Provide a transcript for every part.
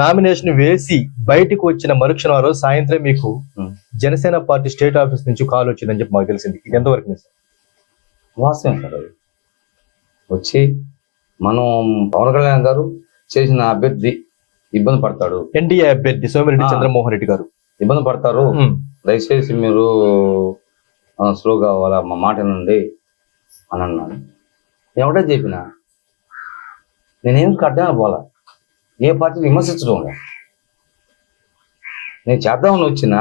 Nomination వేసి బయటకు వచ్చిన మరుక్షణం ఆ రోజు సాయంత్రం మీకు జనసేన పార్టీ స్టేట్ ఆఫీస్ నుంచి కాల్ వచ్చిందని చెప్పి మాకు తెలిసింది. ఇది ఎంతవరకు నిజం? వాస్తవం సార్. అది వచ్చి మనం పవన్ కళ్యాణ్ గారు చేసిన అభ్యర్థి ఇబ్బంది పడతాడు, ఎన్డీఏ అభ్యర్థి సోమిరెడ్డి చంద్రమోహన్ రెడ్డి గారు ఇబ్బంది పడతారు, దయచేసి మీరు స్లోగా వాళ్ళ మా మాట నుండి అని అన్నాడు. ఏమిటో చెప్పిన నేనేం కట్టాను పోలా, ఏ పార్టీని విమర్శించడం లేదు. నేను చేద్దామని వచ్చిన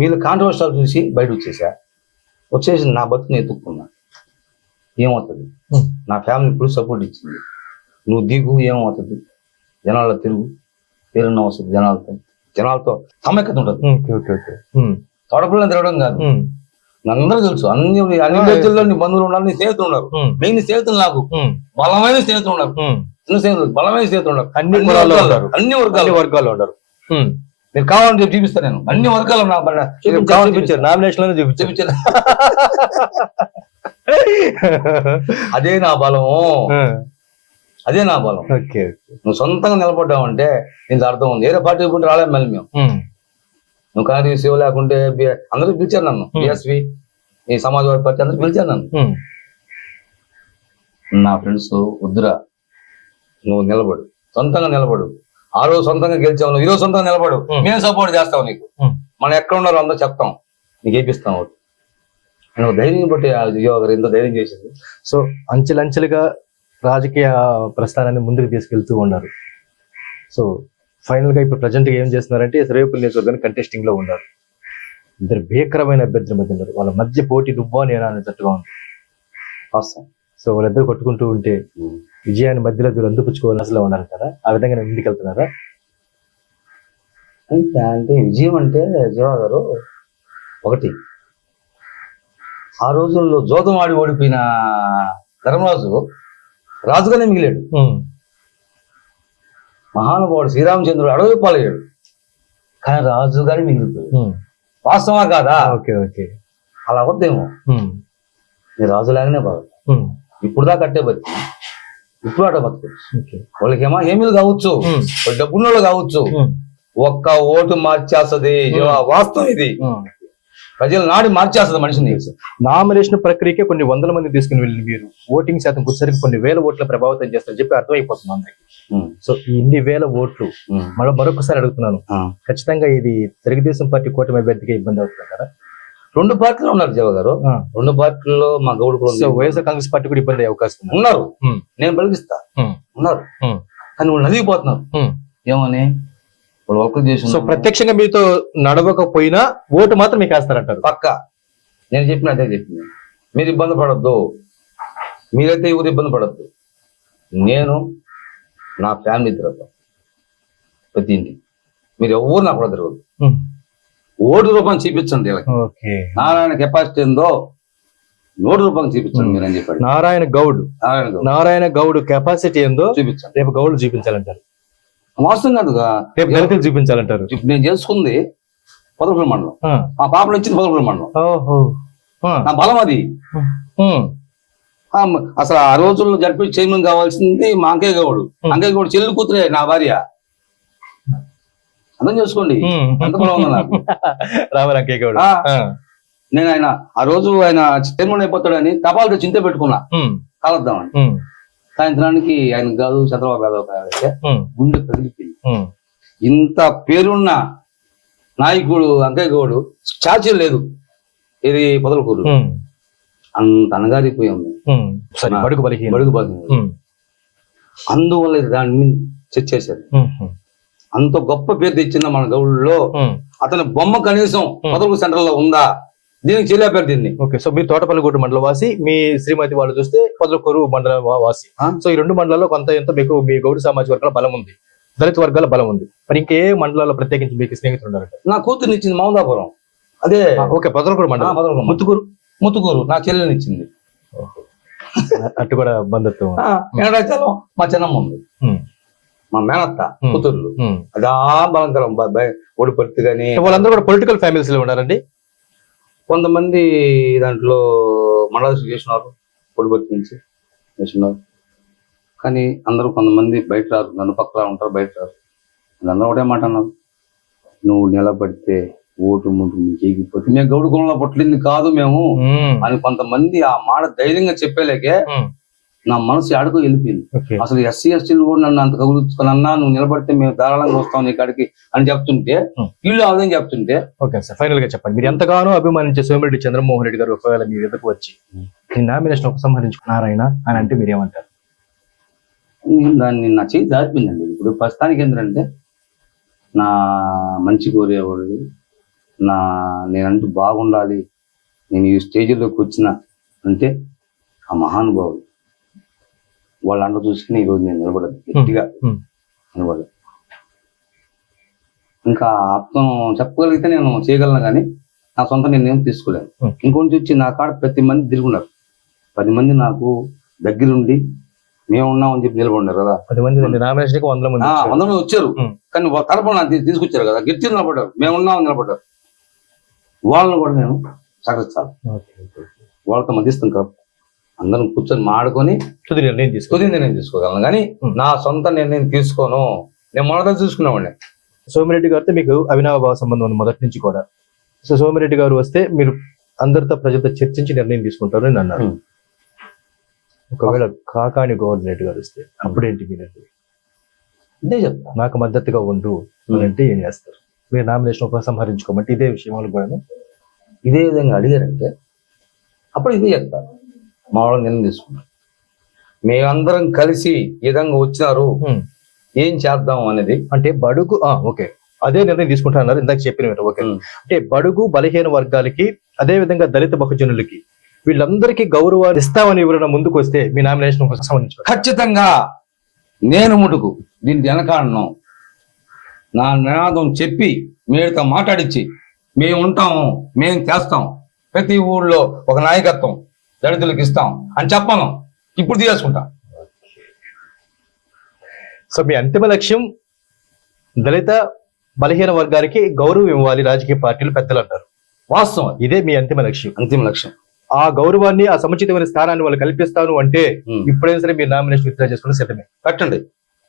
వీళ్ళు కాంట్రవర్షియల్ చూసి బయట వచ్చేసి నా బతుకుని ఎత్తుక్కున్నా. ఏమవుతుంది, నా ఫ్యామిలీ ఇప్పుడు సపోర్ట్ ఇచ్చింది, నువ్వు దిగు ఏమవుతుంది, జనాల్లో తిరుగు, పేరున్న వస్తుంది, జనాలతో సమైక్యత ఉంటుంది. తోడపిల్లని తిరగడం కాదు, అందరూ తెలుసు. అన్ని వ్యక్తుల్లో నీ బంధువులు ఉన్నారు, నీ స్నేహితులు ఉన్నారు. మెయిన్ స్నేహితులు నాకు బలమైన స్నేహితులు ఉన్నారు, చిన్న స్నేహితులు బలమైన స్నేహితులు ఉన్నారు. అన్ని వర్గాల్లో ఉన్నారు. మీరు కావాలని చెప్పి చూపిస్తాను నేను. అన్ని వర్గాలు చూపించారు, నామినేషన్ చూపించారు. అదే నా బలము, అదే నా బలం. నువ్వు సొంతంగా నిలబడ్డావంటే దీనికి అర్థం ఉంది. వేరే పార్టీ పోతే రాలేం మళ్ళీ మేము. నువ్వు కాంగ్రెస్ సేవ లేకుంటే అందరూ పిలిచారు నన్ను, బిఎస్వి ఈ సమాజ్వాదీ పార్టీ అందరూ పిలిచారు నన్ను. నా ఫ్రెండ్స్ వద్దురా, నువ్వు నిలబడు, సొంతంగా నిలబడు. ఆ రోజు సొంతంగా గెలిచావు, నువ్వు ఈరోజు సొంతంగా నిలబడు, మేము సపోర్ట్ చేస్తావు నీకు. మనం ఎక్కడ ఉన్నారో అందరూ చెప్తాం, నీకు వేపిస్తాం. నువ్వు ధైర్యం బట్టి గారు ఎంత ధైర్యం చేసింది. సో అంచెలంచెలుగా రాజకీయ ప్రస్థానాన్ని ముందుకు తీసుకెళ్తూ ఉన్నారు. సో ఫైనల్ గా ఇప్పుడు ప్రజెంట్ గా ఏం చేస్తున్నారంటే సర్వేపల్లి నియోజకవర్గాన్ని కంటెస్టింగ్ లో ఉన్నారు. ఇద్దరు భీకరమైన అభ్యర్థుల మధ్య ఉన్నారు. వాళ్ళ మధ్య పోటీ నువ్వా నేనా అనేటట్టుగా ఉంది. సో వాళ్ళిద్దరు కొట్టుకుంటూ ఉంటే విజయాన్ని మధ్యలో అందుపుచ్చుకోవాలని అసలు ఉన్నారు కదా, ఆ విధంగా నేను ముందుకు వెళ్తున్నారా? అంటే విజయం అంటే జీవా గారు ఒకటి, ఆ రోజుల్లో జోదం ఆడి ఓడిపోయిన ధర్మరాజు రాజుగానే మిగిలాడు. మహానుభావుడు శ్రీరామచంద్రుడు అడవి పాలయ్యాడు, కానీ రాజుగానే మిగిలిపోయాడు. వాస్తవా కాదా? అలా అవద్దేమో, నీ రాజులాగానే బాగా ఇప్పుడు దాకా కట్టే బతి, ఇప్పుడు ఆట బతుకోవచ్చు. వాళ్ళకి ఏమీలు కావచ్చు, డబ్బున్న కావచ్చు, ఒక్క ఓటు మార్చేస్తుంది. వాస్తవం ఇది, ప్రజల నాడి మార్చేస్తుంది మనిషిని. నామినేషన్ ప్రక్రియకే కొన్ని వందల మంది తీసుకుని వెళ్ళి మీరు ఓటింగ్ శాతం వచ్చేసరికి కొన్ని వేల ఓట్ల ప్రభావితం చేస్తారని చెప్పి అర్థమైపోతుంది అందరికి. సో ఈ ఇన్ని వేల ఓట్లు మరొకసారి అడుగుతున్నాను, ఖచ్చితంగా ఇది తెలుగుదేశం పార్టీ కూటమి అభ్యర్థిగా ఇబ్బంది అవుతుంది కదా? రెండు పార్టీలు ఉన్నారు జీవ గారు, రెండు పార్టీల్లో మా గౌడ్ వైఎస్ఆర్ కాంగ్రెస్ పార్టీ కూడా ఇబ్బంది అయ్యే అవకాశం ఉన్నారు. నేను పలికిస్తా ఉన్నారు, కానీ వాళ్ళు నలిగిపోతున్నారు. ఏమని వర్క్ చేసి సో ప్రత్యక్షంగా మీతో నడవకపోయినా ఓటు మాత్రం మీకు వేస్తారంటారు పక్క. నేను చెప్పిన అదే చెప్పింది, మీరు ఇబ్బంది పడద్దు, మీరైతే ఎవరు ఇబ్బంది పడద్దు. నేను నా ఫ్యామిలీ తిరుగుతాం ప్రతి ఇంటికి, మీరు ఎవరు నాకు కూడా తిరగదు. ఓటు రూపం చూపించండి, నారాయణ కెపాసిటీ ఏందో నోటు రూపం చూపించండి మీరు అని చెప్పాడు నారాయణ గౌడ్ కెపాసిటీ ఏందో చూపించండి. రేపు గౌడ్ చూపించాలంటారు, మోసం కాదుగా, రేపు దళితులు చూపించాలంటారు. నేను చేసుకుంది పొదలపల్లి మండలం, మా పాపలు వచ్చింది పొదలపల్లి మండలం. నా బలం అది. అసలు ఆ రోజుల్లో జడ్పీ చైర్మన్ కావాల్సింది మా అంకయ్య గౌడ్ చెల్లి కూతురే నా భార్య. అర్థం చేసుకోండి ఎంత బలం ఉందో నాకు. నేను ఆ రోజు ఆయన చైర్మన్ అయిపోతాడని తపాలతో చింత పెట్టుకున్నా కలద్దామని. సాయంత్రానికి ఆయన కాదు చంద్రబాబు యాదవ్ అయితే గుండె పగిలిపోయింది. ఇంత పేరున్న నాయకుడు అంకయ్య గౌడు చాచీ లేదు, ఇది పొదలకూరు, అంత అనగారిపోయాం. బడుగు బలిగింది. అందువల్ల దాన్ని చేశారు. అంత గొప్ప పేరు తెచ్చిందా మన గౌడులో. అతని బొమ్మ కనీసం పొదలకూరు సెంటర్ లో ఉందా? దీనికి చెల్లాపారు దీన్ని. ఓకే, సో మీ తోటపల్లిగూడ మండల వాసి, మీ శ్రీమతి వాళ్ళు చూస్తే పొదలకూరు మండల వాసి. సో ఈ రెండు మండలాల్లో కొంత ఎంత మీకు మీ గౌడ సామాజిక వర్గాల బలం ఉంది, దళిత వర్గాల బలం ఉంది. మరి ఇంకే మండలాల్లో ప్రత్యేకించి మీకు స్నేహితులు ఉన్నారంట? నా కూతురుని ఇచ్చింది మౌదాపురం, అదే ఓకే పొదలకూరు మండలం. ముత్తుకూరు నా చెల్లెని ఇచ్చింది. అటు కూడా బంధుత్వం. వెంకటాచలం మా చిన్నమ్మ ఉంది, మా మేనత్త కూతుర్లు. అదా బలంకరం ఓడిపడితే గానీ. వాళ్ళందరూ కూడా పొలిటికల్ ఫ్యామిలీస్ లో ఉన్నారండి. కొంతమంది దాంట్లో మండల చేసినారు, పొడిపత్తి నుంచి చేసినారు, కానీ అందరూ కొంతమంది బయట రారు, నన్ను పక్కన ఉంటారు, బయట రారు. అందరూ ఒకటే మాట అన్నారు, నువ్వు నిలబడితే ఓటు ముందు చేయకపోతే మేము గౌడు కులంలో పుట్టింది కాదు మేము అని కొంతమంది ఆ మాట ధైర్యంగా చెప్పేలేకే నా మనసు అడుగు వెళ్ళిపోయింది. ఓకే. అసలు ఎస్సీ ఎస్టీలు కూడా నన్ను అంత కగులుచుకున్నా, నువ్వు నిలబడితే మేము ధారాళంగా వస్తాం నీ కాడికి అని చెప్తుంటే, వీళ్ళు ఆ విధంగా చెప్తుంటే, ఓకే సార్, ఫైనల్ గా చెప్పండి, మీరు ఎంతగానో అభిమానించే సోమిరెడ్డి చంద్రమోహన్ రెడ్డి గారు ఒకవేళ మీ ఎదుకు వచ్చి ఈ నామినేషన్ ఉపసంహరించుకున్నారైనా అని అంటే మీరు ఏమంటారు? నేను దాన్ని నా చేయి దారిపోయిందండి. ఇప్పుడు ప్రస్తుతానికి ఏంటంటే నా మంచి కోరేవాళ్ళు, నేనంటూ బాగుండాలి, నేను ఈ స్టేజ్లోకి వచ్చిన అంటే ఆ మహానుభావులు వాళ్ళ అంట చూసుకుని ఈరోజు నేను నిలబడదు, గట్టిగా నిలబడదు. ఇంకా అర్థం చెప్పగలిగితే నేను చేయగలను, కానీ నా సొంత నిర్ణయం తీసుకోలేను. ఇంకొంచెం వచ్చి నా కాడ ప్రతి మంది తిరుగున్నారు, 10 మంది నాకు దగ్గరుండి మేము ఉన్నామని చెప్పి నిలబడినారు కదా. 10 మంది నామినేషన్ 100 మంది 100 మంది వచ్చారు, కానీ వాళ్ళ తరపున నాకు తీసుకొచ్చారు కదా, గట్టి నిలబడ్డారు, మేము ఉన్నామని నిలబడ్డారు. వాళ్ళని కూడా నేను సహకరించాలి, వాళ్ళతో మధ్యస్థం కాదు, అందరం కూర్చొని మాడుకొని తుది నిర్ణయం తీసుకోగలను, కానీ నా సొంత నిర్ణయం తీసుకోను. నేను మొదట చూసుకున్నామండి. సోమిరెడ్డి గారితో మీకు అవినాభావ సంబంధం ఉంది మొదటి నుంచి కూడా. సో సోమిరెడ్డి గారు వస్తే మీరు అందరితో ప్రజలతో చర్చించి నిర్ణయం తీసుకుంటారు అని అన్నారు. ఒకవేళ కాకాని గోవర్ధన్ రెడ్డి గారు వస్తే అప్పుడేంటి మీరు? ఇదే చెప్తా, నాకు మద్దతుగా ఉండు అంటే ఏం చేస్తారు? మీరు నామినేషన్ ఉపసంహరించుకోమంటే ఇదే విషయం కూడా ఇదే విధంగా అడిగారంటే అప్పుడు ఇదే చెప్తారు, మా వాళ్ళని నిర్ణయం తీసుకుంటారు. మేమందరం కలిసి ఈ విధంగా వచ్చినారు, ఏం చేద్దాం అనేది. అంటే బడుగు ఓకే, అదే నిర్ణయం తీసుకుంటారన్నారు ఇందాక చెప్పిన మీరు. ఓకే, అంటే బడుగు బలహీన వర్గాలకి, అదే విధంగా దళిత బహుజనులకి, వీళ్ళందరికీ గౌరవాన్ని ఇస్తామని ఎవరైనా ముందుకు వస్తే మీ నామినేషన్ ఉపసంహరించుకో. ఖచ్చితంగా నేను ముటుకు దీన్ని వెనకాడను. నా నినాదం చెప్పి మీతో మాట్లాడించి మేము ఉంటాము, మేము చేస్తాం, ప్రతి ఊళ్ళో ఒక నాయకత్వం దళితులకు ఇస్తాం అని చెప్పను, ఇప్పుడు తీసుకుంటా. సో మీ అంతిమ లక్ష్యం దళిత బలహీన వర్గాలకి గౌరవం ఇవ్వాలి రాజకీయ పార్టీలు పెద్దలు అంటారు. వాస్తవం, ఇదే మీ అంతిమ లక్ష్యం. అంతిమ లక్ష్యం. ఆ గౌరవాన్ని, ఆ సముచితమైన స్థానాన్ని వాళ్ళు కల్పిస్తాను అంటే ఇప్పుడైనా సరే మీరు నామినేషన్ విత్డ్రా చేసుకుని సిద్ధమే. పెట్టండి,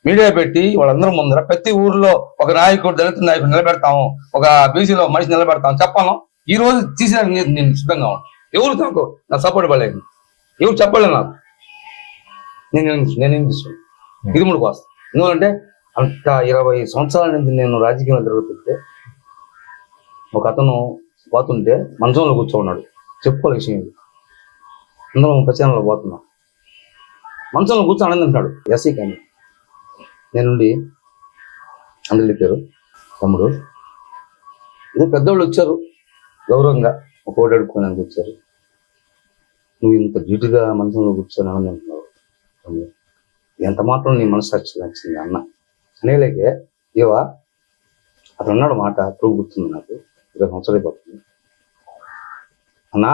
మీడియా పెట్టి వాళ్ళందరూ ముందర ప్రతి ఊర్లో ఒక నాయకుడు, దళిత నాయకుడు నిలబెడతాము, ఒక బీసీలో మనిషి నిలబెడతాము చెప్పాను. ఈ రోజు తీసిన నేను సిద్ధంగా ఉన్నాను. ఎవరు నాకు నా సపోర్ట్ పడలేదు, ఎవరు చెప్పలేదు నాకు. నేనేం తీసుకున్నాను ఇది ముందుకు వస్తాను. ఎందుకంటే అంత 20 సంవత్సరాల నుంచి నేను రాజకీయంలో జరుగుతుంటే ఒక అతను పోతుంటే మంచంలో కూర్చోన్నాడు, చెప్పుకోలే విషయం. అందరం ప్రచారంలో పోతున్నాం, మంచంలో కూర్చొని ఆనందింటున్నాడు ఎస్సీ. కానీ నేనుండి అందరు చెప్పారు, తమ్ముడు ఏదో పెద్దవాళ్ళు వచ్చారు గౌరవంగా ఒక ఓటు అడుక్కోడానికి వచ్చారు, నువ్వు ఇంత డ్యూటీగా మంచంలో కూర్చొని ఆనందింటున్నావు, ఎంత మాత్రం నీ మనస్సాక్షి నచ్చింది అన్న అనేలేకే ఏవా అతను అన్నాడు మాట ప్రూవ్ గుర్తుంది నాకు. 20 సంవత్సరాలు అయిపోతుంది అన్నా,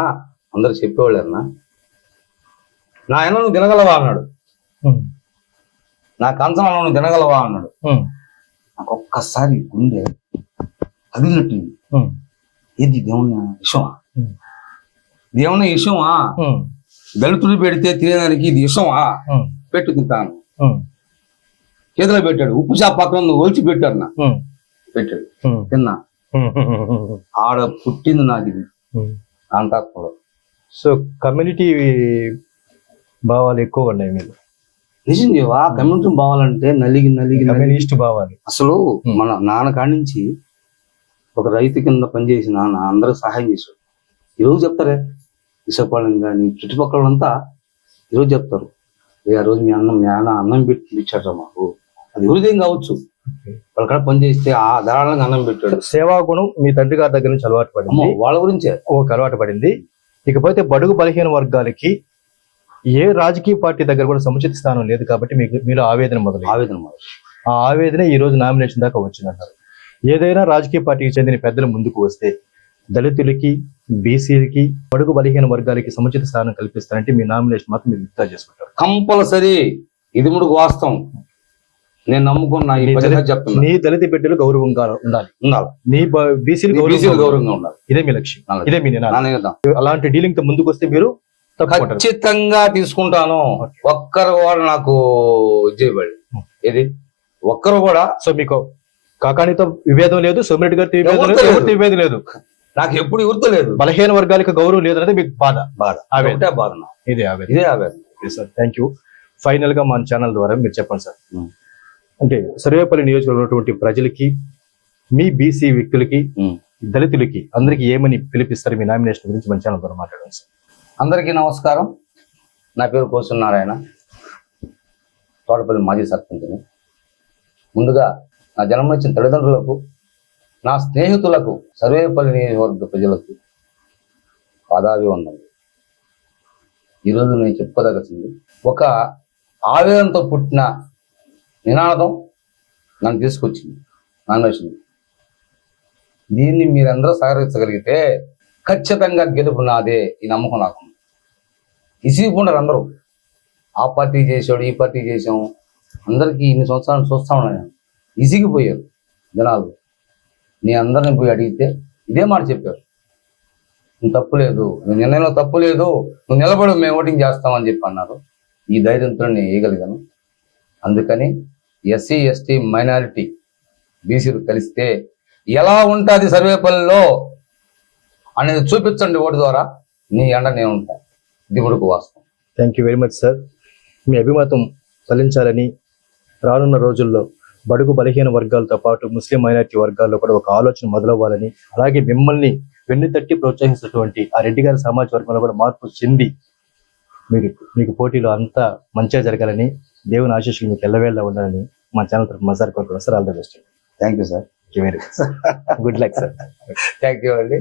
అందరు చెప్పేవాళ్ళు అన్నా, నా ఆయన నువ్వు తినగలవా అన్నాడు, నా కంచం నువ్వు తినగలవా అన్నాడు. నాకు ఒక్కసారి గుండె కదిలినట్టు, ఏది దేవుని విషమా, దేవుని విషమా, దళితులు పెడితే తినేదానికి ఇది విషమా, పెట్టు తింటాను. చేతిలో పెట్టాడు, ఉప్పు చేప పక్కన ఒలిచి పెట్టాడు, నా పెట్టాడు, తిన్నా. ఆడ పుట్టింది నాకు ఇది అంతాత్మలో. సో కమ్యూనిటీ భావాలు ఎక్కువ ఉన్నాయి మీరు. నిజం దేవా, కమ్యూనిటీ భావాలంటే నలిగి కమ్యూనిస్ట్ భావాలు. అసలు మన నాన్న కాడి నుంచి ఒక రైతు కింద పనిచేసి నాన్న అందరికి సహాయం చేశాడు. ఈరోజు చెప్తారే విశాఖపట్నం కానీ చుట్టుపక్కల అంతా ఈరోజు చెప్తారు, ఆ రోజు మీ నాన్న అన్నం పెట్టి ఇచ్చాడు మాకు. అది ఎవరిదేం కావచ్చు, వాళ్ళ కాడ పని చేస్తే ఆ ధారాళంగా అన్నం పెట్టాడు. సేవా గుణం మీ తండ్రి గారి దగ్గర నుంచి అలవాటు పడింది, వాళ్ళ గురించే అలవాటు పడింది. ఇకపోతే బడుగు బలహీన వర్గాలకి ఏ రాజకీయ పార్టీ దగ్గర కూడా సముచిత స్థానం లేదు కాబట్టి మీలో ఆవేదన మొదలు. ఆ ఆవేదన ఈ రోజు నామినేషన్ దాకా వచ్చిందన్నారు. ఏదైనా రాజకీయ పార్టీకి చెందిన పెద్దలు ముందుకు వస్తే దళితులకి, బీసీలకి, బడుగు బలహీన వర్గాలకి సముచిత స్థానం కల్పిస్తారంటే మీ నామినేషన్ మాత్రం మీరు విత్డ్రా చేసుకుంటారు కంపల్సరీ. ఇది ముడుకు వాస్తవం, నేను నమ్ముకున్నా. నీ దళిత బిడ్డలు గౌరవంగా ఉండాలి, నీ బీసీలు గౌరవంగా ఉండాలి. ఇదే మీ లక్ష్యం, ఇదే మీ నినాదం. అలాంటి డీలింగ్ తో ముందుకు వస్తే మీరు ఖచ్చితంగా తీసుకుంటాను. ఒక్కరు కూడా నాకు చేయబడి ఇది ఒక్కరు కూడా. సో మీకు కాకానితో విభేదం లేదు, సోమిరెడ్డి గారితో విభేదం లేదు, ఎవరితో లేదు. ఎవరితో విభేదం లేదు. నాకు ఎప్పుడు గుర్తులేదు. బలహీన వర్గాలకు గౌరవం లేదు అనేది మీకు బాధ. బాధ ఆవేదన. ఒకటే బాధ నాకు. ఇదే ఆవేదన. ఇదే ఆవేదన. Sir thank you. ఫైనల్ గా మన ఛానల్ ద్వారా మీరు చెప్పండి సార్, ఉం. అంటే సర్వేపల్లి నియోజకవర్గంలో ఉన్నటువంటి ప్రజలకి, మీ బీసీ వ్యక్తులకి, ఉం. దళితులకి అందరికి ఏమని పిలిపిస్తారు మీ నామినేషన్ గురించి మన ఛానల్ ద్వారా మాట్లాడండి సార్. అందరికీ నమస్కారం. నా పేరు కోసూరి నారాయణ, తోటపల్లి మాజీ సర్పంచ్ని. ముందుగా నా జన్మ ఇచ్చిన తల్లిదండ్రులకు, నా స్నేహితులకు, సర్వేపల్లి నియోజకవర్గ ప్రజలకు పాదాభివందనలు. ఈరోజు నేను చెప్పుకోదలసింది ఒక ఆవేదనతో పుట్టిన నినాదం నన్ను తీసుకొచ్చింది నామినేషన్. దీన్ని మీరందరూ సహకరించగలిగితే ఖచ్చితంగా గెలుపు నాదే, ఈ నమ్మకం నాకు. ఇసిగిపోండారు అందరూ, ఆ పార్టీ చేసాడు, ఈ పార్టీ చేసాము. అందరికీ ఇన్ని సంవత్సరాలు చూస్తా ఉన్నాను నేను. ఇసిగిపోయారు జనాలు. నీ అందరిని పోయి అడిగితే ఇదే మాట చెప్పారు, నువ్వు తప్పు లేదు, నువ్వు నిర్ణయంలో తప్పు లేదు, నువ్వు నిలబడు, మేము ఓటింగ్ చేస్తామని చెప్పి అన్నారు. ఈ ధైర్యంతో నేను వేయగలిగాను. అందుకని ఎస్సీ ఎస్టీ మైనారిటీ బీసీలు కలిస్తే ఎలా ఉంటుంది సర్వేపల్లిలో అనేది చూపించండి ఓటు ద్వారా. నీ ఎండ నేను ఉంటాను. ఇది వరకు వాస్తవం. Thank you very much sir. మీ అభిమతం ఫలించాలని, రానున్న రోజుల్లో బడుగు బలహీన వర్గాలతో పాటు ముస్లిం మైనారిటీ వర్గాల్లో కూడా ఒక ఆలోచన మొదలవ్వాలని, అలాగే మిమ్మల్ని వెన్నుతట్టి ప్రోత్సహిస్తున్నటువంటి ఆ రెడ్డి గారి సామాజిక వర్గంలో కూడా మార్పు చెంది మీకు పోటీలో అంతా మంచిగా జరగాలని, దేవుని ఆశీస్సులు మీకు ఎల్లవేళ్ళ ఉండాలని మా ఛానల్ తరఫు మసార్ కోరుకుంటున్నాను sir. All the best. Thank you sir. Very good luck sir. Thank you అండి.